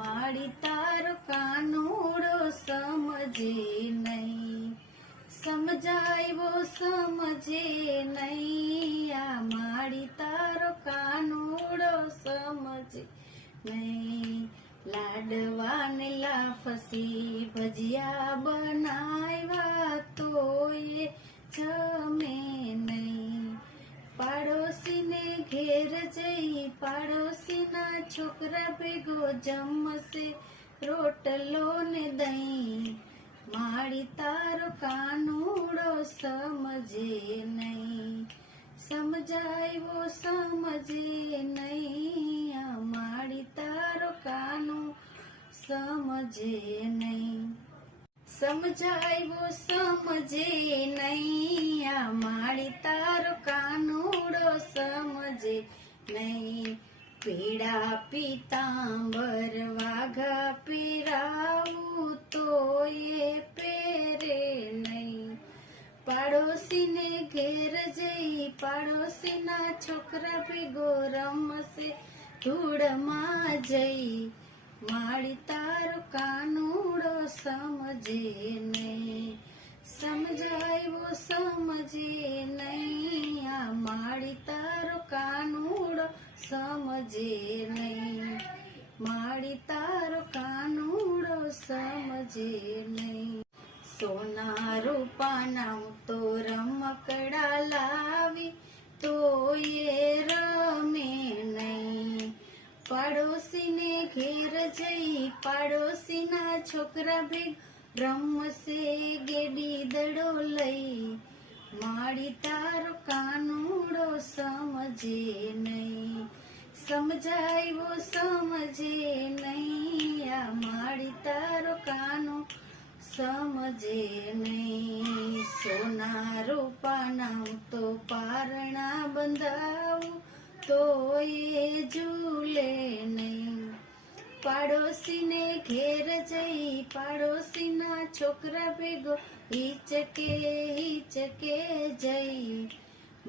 માડી તારો કાનુડો સમજે નહીં, સમજાવ્યો સમજે નહીં, આ માડી તારો કાનુડો સમજે નહીં. લાડવાને લાફસી ભજીયા બનાવ્યા તોય જમે નહીં. પાડોશીને ઘેર જઈ પાડોશીના છોકરા ભેગો જમશે રોટલો ને દહીં. માડી તારો કાનુડો સમજે નહીં, સમજાવ્યો સમજે નહીં, આ માડી તારો કાનુ સમજે નહીં, સમજાવ્યો સમજે નહીં, આ માડી તારો કાનુડો સમજે નહીં. પીળા પીતાંબર વાઘા પીરાવું તોય પહેરે નહીં. પાડોશીને ઘેર જઈ પાડોશીના છોકરા ભેગો રમશે ધૂળમાં જઈ. માડી તારો કાનુડો સમજે નહીં, સમજાવ્યો સમજે નહીં, આ માડી તારો કાનુડો સમજે નહીં, માડી તારો કાનુડો સમજે નહીં. સોના રૂપાના તો રમકડા લાવી તોય રમે નહીં. પાડોશીને ઘેર જઈ પાડોશીના છોકરા ભેગ રમશે ગેડી દડો લઈ. માડી તારો કાનુડો સમજે નહીં, સમજાવ્યો સમજે નહીં, આ માડી તારો કાનો સમજે નહીં. સોના રૂપાના તો પારણા બંધાવું તોય ઝૂલે નહીં. પાડોશીને ઘેર જઈ પાડોશીના છોકરા ભેગો હિચકે જઈ.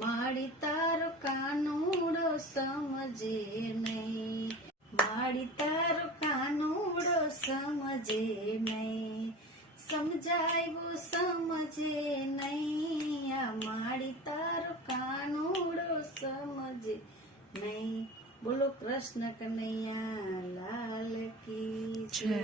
માડી તારો કાનુડો સમજે નહીં, માડી તારો કાનુડો સમજે નહીં, સમજાવ્યો સમજે નહીં, આ માડી તારો કાનુડો સમજે નહીં. બોલો કૃષ્ણ કનૈયા લાલ કી જય.